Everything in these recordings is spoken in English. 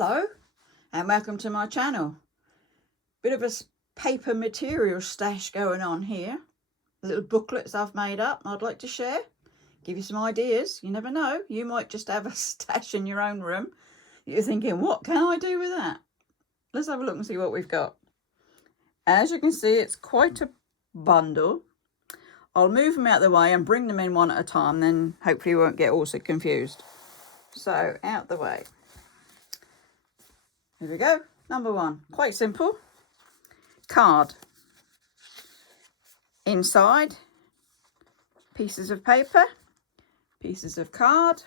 Hello and welcome to my channel. Bit of a paper material stash going on here. Little booklets I've made up I'd like to share. Give you some ideas. You never know, you might just have a stash in your own room. You're thinking, what can I do with that? Let's have a look and see what we've got. As you can see, it's quite a bundle. I'll move them out of the way and bring them in one at a time, then hopefully you won't get all so confused. So out the way. Here we go. Number one, quite simple. Card. Inside, pieces of paper, pieces of card,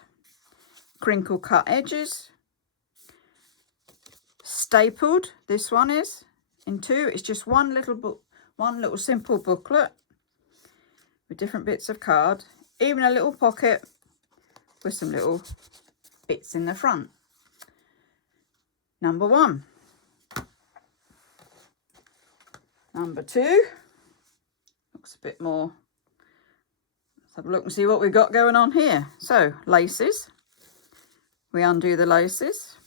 crinkle cut edges, stapled. This one is in two. It's just one little simple booklet with different bits of card, even a little pocket with some little bits in the front. Number one. Number two. Looks a bit more. Let's have a look and see what we've got going on here. So, laces. We undo the laces.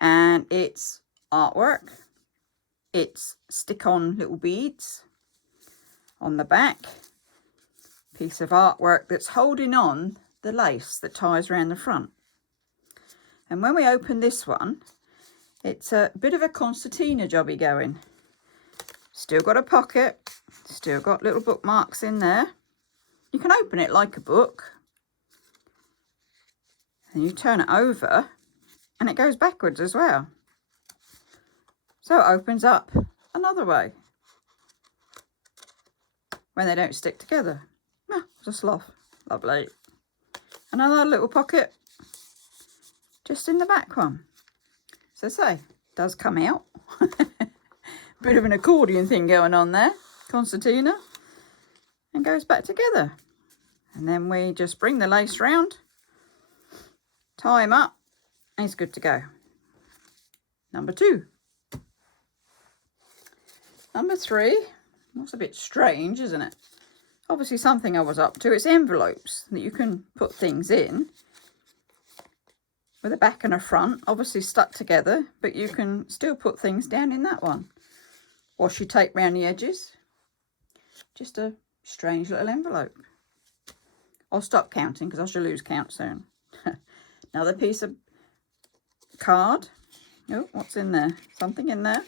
And it's artwork. It's stick-on little beads on the back. Piece of artwork that's holding on the lace that ties around the front. And when we open this one, it's a bit of a concertina jobby going. Still got a pocket, still got little bookmarks in there. You can open it like a book. And you turn it over and it goes backwards as well. So it opens up another way when they don't stick together. Ah, it's a sloth. Lovely. Another little pocket just in the back one. So say, does come out. Bit of an accordion thing going on there. Concertina. And goes back together. And then we just bring the lace round. Tie him up. And he's good to go. Number two. Number three. That's a bit strange, isn't it? Obviously something I was up to. It's envelopes that you can put things in. With a back and a front, obviously stuck together, but you can still put things down in that one. Washi tape round the edges. Just a strange little envelope. I'll stop counting because I shall lose count soon. Another piece of card. Oh, what's in there? Something in there.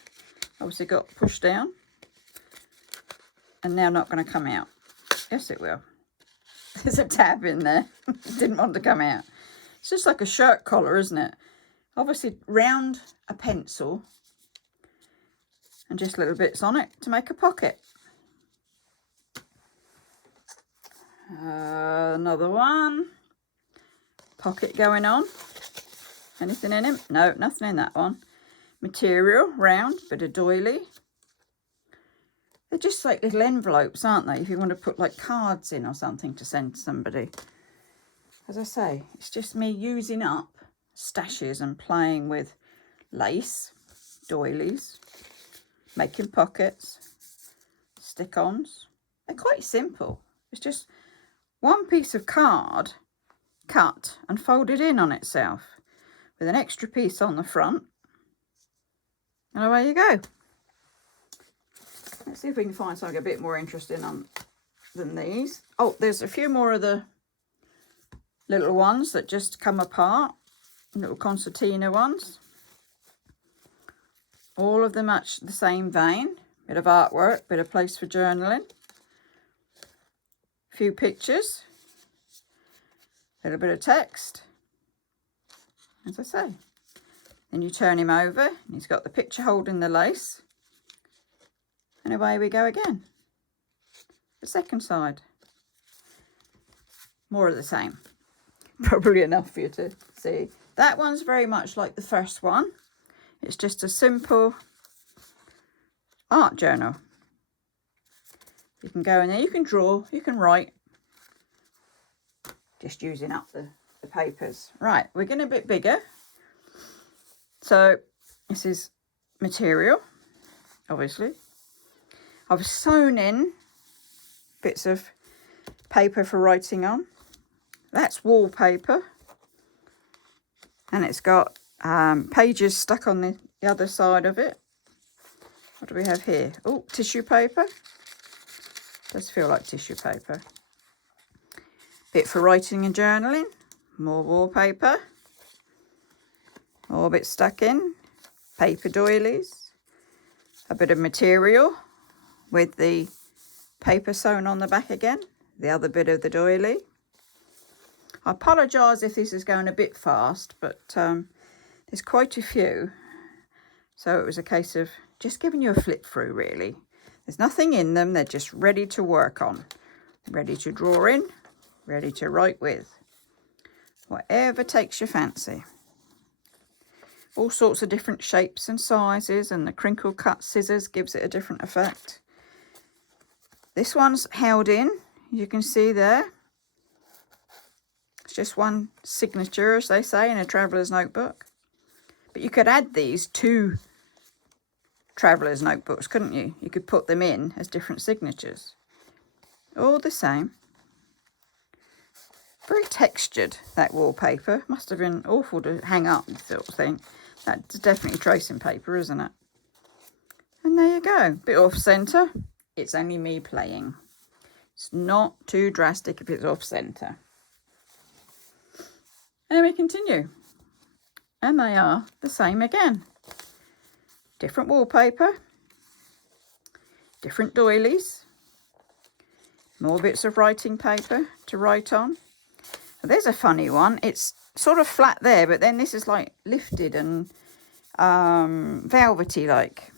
Obviously got pushed down. And now not going to come out. Yes, it will. There's a tab in there. Didn't want to come out. It's just like a shirt collar, isn't it? Obviously round a pencil and just little bits on it to make a pocket. Another one. Pocket going on. Anything in it? No, nothing in that one. Material, round, bit of doily. They're just like little envelopes, aren't they? If you want to put like cards in or something to send to somebody. As I say, it's just me using up stashes and playing with lace, doilies, making pockets, stick-ons. They're quite simple. It's just one piece of card cut and folded in on itself with an extra piece on the front. And away you go. Let's see if we can find something a bit more interesting than these. Oh, there's a few more of the little ones that just come apart, little concertina ones. All of them match the same vein. Bit of artwork, bit of place for journaling. A few pictures. A little bit of text. As I say. Then you turn him over and he's got the picture holding the lace. And away we go again. The second side. More of the same. Probably enough for you to see. That one's very much like the first one. It's just a simple art journal. You can go in there, you can draw, you can write. Just using up the papers. Right, we're getting a bit bigger. So this is material, obviously. I've sewn in bits of paper for writing on. That's wallpaper. And it's got pages stuck on the other side of it. What do we have here? Oh, tissue paper. Does feel like tissue paper. Bit for writing and journaling. More wallpaper. More bits stuck in. Paper doilies. A bit of material with the paper sewn on the back again. The other bit of the doily. I apologise if this is going a bit fast, but there's quite a few. So it was a case of just giving you a flip through, really. There's nothing in them. They're just ready to work on. Ready to draw in. Ready to write with. Whatever takes your fancy. All sorts of different shapes and sizes, and the crinkle cut scissors gives it a different effect. This one's held in, you can see there. It's just one signature, as they say, in a traveller's notebook. But you could add these to traveller's notebooks, couldn't you? You could put them in as different signatures. All the same. Very textured, that wallpaper. Must have been awful to hang up, sort of thing. That's definitely tracing paper, isn't it? And there you go. Bit off centre. It's only me playing. It's not too drastic if it's off centre. And then we continue. And they are the same again. Different wallpaper. Different doilies. More bits of writing paper to write on. There's a funny one. It's sort of flat there, but then this is like lifted and velvety like.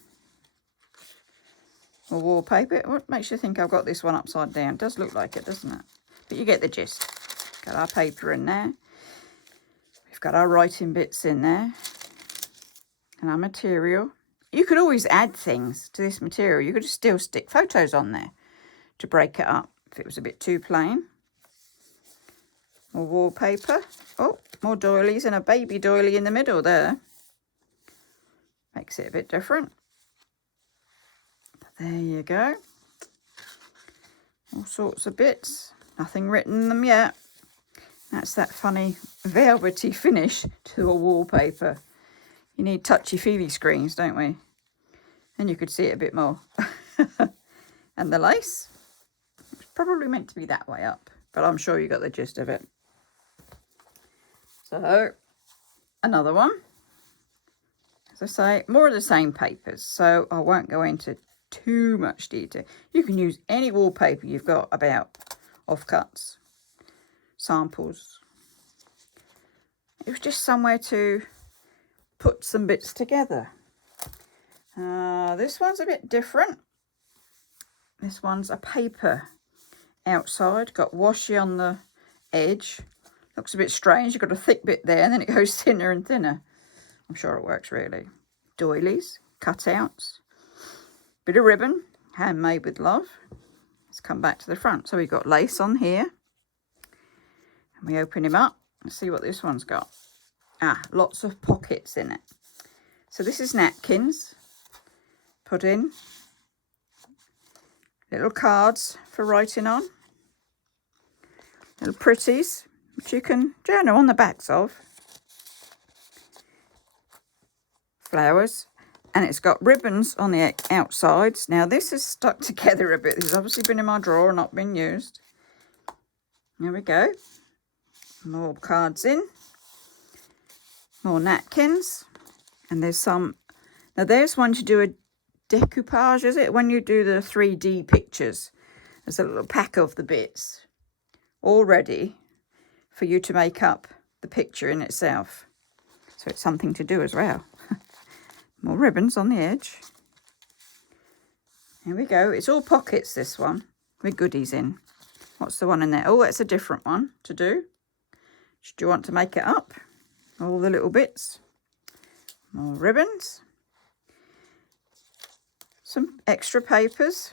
Or wallpaper. What makes you think I've got this one upside down? It does look like it, doesn't it? But you get the gist. Got our paper in there. We've got our writing bits in there. And our material. You could always add things to this material. You could still stick photos on there to break it up if it was a bit too plain. More wallpaper. Oh, more doilies and a baby doily in the middle there. Makes it a bit different. There you go. All sorts of bits. Nothing written in them yet. That's that funny velvety finish to a wallpaper. You need touchy-feely screens, don't we? And you could see it a bit more. And the lace. It's probably meant to be that way up, but I'm sure you got the gist of it. So, another one. As I say, more of the same papers, so I won't go into too much detail. You can use any wallpaper you've got about offcuts, samples. It was just somewhere to put some bits together. This one's a bit different. This one's a paper outside, got washi on the edge. Looks a bit strange. You've got a thick bit there and then it goes thinner and thinner. I'm sure it works really. Doilies, cutouts, bit of ribbon, handmade with love. Let's come back to the front. So we've got lace on here. And we open him up and see what this one's got. Lots of pockets in it. So this is napkins. Put in. Little cards for writing on. Little pretties, which you can journal on the backs of. Flowers. And it's got ribbons on the outsides. Now this is stuck together a bit. This has obviously been in my drawer and not been used. There we go. More cards in. More napkins. And there's some. Now there's one to do a decoupage, is it? When you do the 3D pictures. There's a little pack of the bits. All ready for you to make up the picture in itself. So it's something to do as well. More ribbons on the edge. Here we go. It's all pockets, this one, with goodies in. What's the one in there? Oh, that's a different one to do. Do you want to make it up? All the little bits. More ribbons. Some extra papers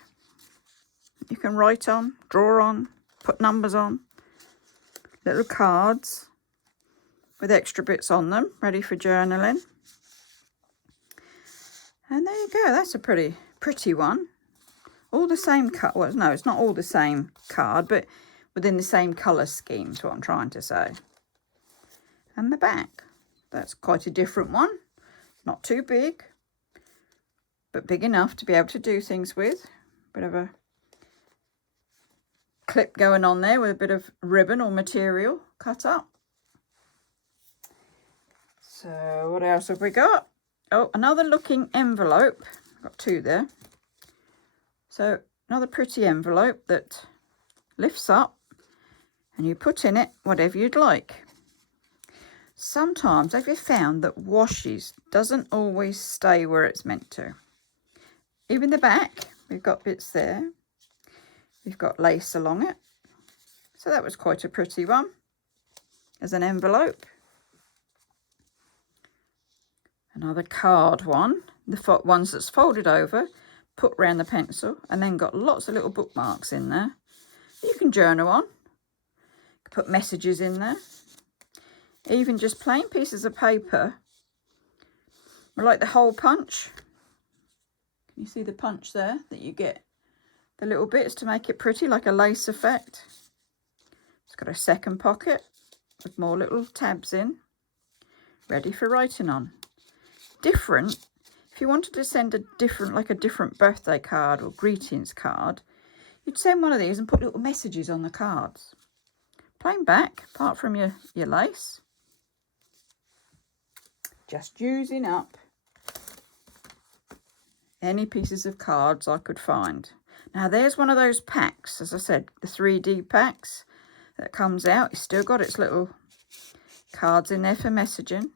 you can write on, draw on, put numbers on. Little cards with extra bits on them, ready for journaling. And there you go. That's a pretty one. All the same cut. Well, no, it's not all the same card, but within the same colour scheme is what I'm trying to say. And the back. That's quite a different one. Not too big, but big enough to be able to do things with. Bit of a clip going on there with a bit of ribbon or material cut up. So what else have we got? Oh, another looking envelope. Got two there. So another pretty envelope that lifts up and you put in it whatever you'd like. Sometimes have you found that washes doesn't always stay where it's meant to? Even the back, we've got bits there. We've got lace along it. So that was quite a pretty one as an envelope. Another card one, the ones that's folded over, put around the pencil, and then got lots of little bookmarks in there. You can journal on, put messages in there, even just plain pieces of paper, like the hole punch. Can you see the punch there that you get? The little bits to make it pretty, like a lace effect. It's got a second pocket with more little tabs in, ready for writing on. Different, if you wanted to send a different birthday card or greetings card, you'd send one of these and put little messages on the cards. Plain back, apart from your lace. Just using up any pieces of cards I could find. Now there's one of those packs, as I said, the 3D packs that comes out. It's still got its little cards in there for messaging.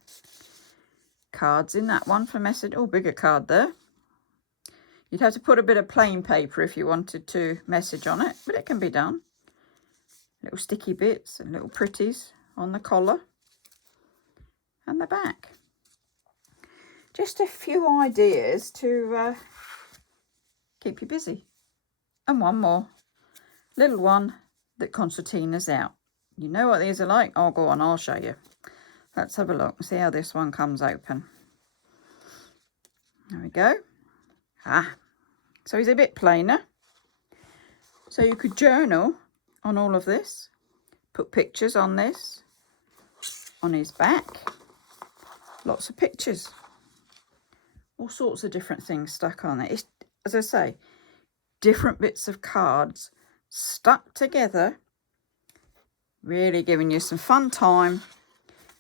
Cards in that one for message. Oh, bigger card there. You'd have to put a bit of plain paper if you wanted to message on it, but it can be done. Little sticky bits and little pretties on the collar and the back. Just a few ideas to keep you busy. And one more little one that concertina's out. You know what these are like? Oh, go on, I'll show you. Let's have a look and see how this one comes open. There we go. So he's a bit plainer. So you could journal on all of this. Put pictures on this. On his back. Lots of pictures. All sorts of different things stuck on it. It's, as I say, different bits of cards stuck together. Really giving you some fun time.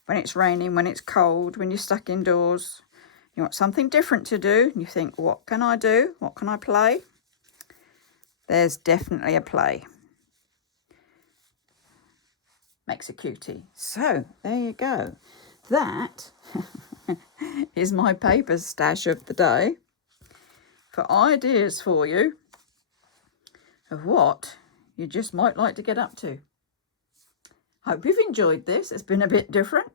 When it's raining, when it's cold, when you're stuck indoors, you want something different to do. And you think, what can I do? What can I play? There's definitely a play. Makes a cutie. So, there you go. That is my paper stash of the day. For ideas for you of what you just might like to get up to. Hope you've enjoyed this. It's been a bit different.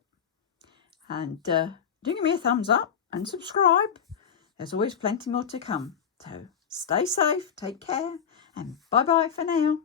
And do give me a thumbs up and subscribe. There's always plenty more to come. So stay safe, take care, and bye-bye for now.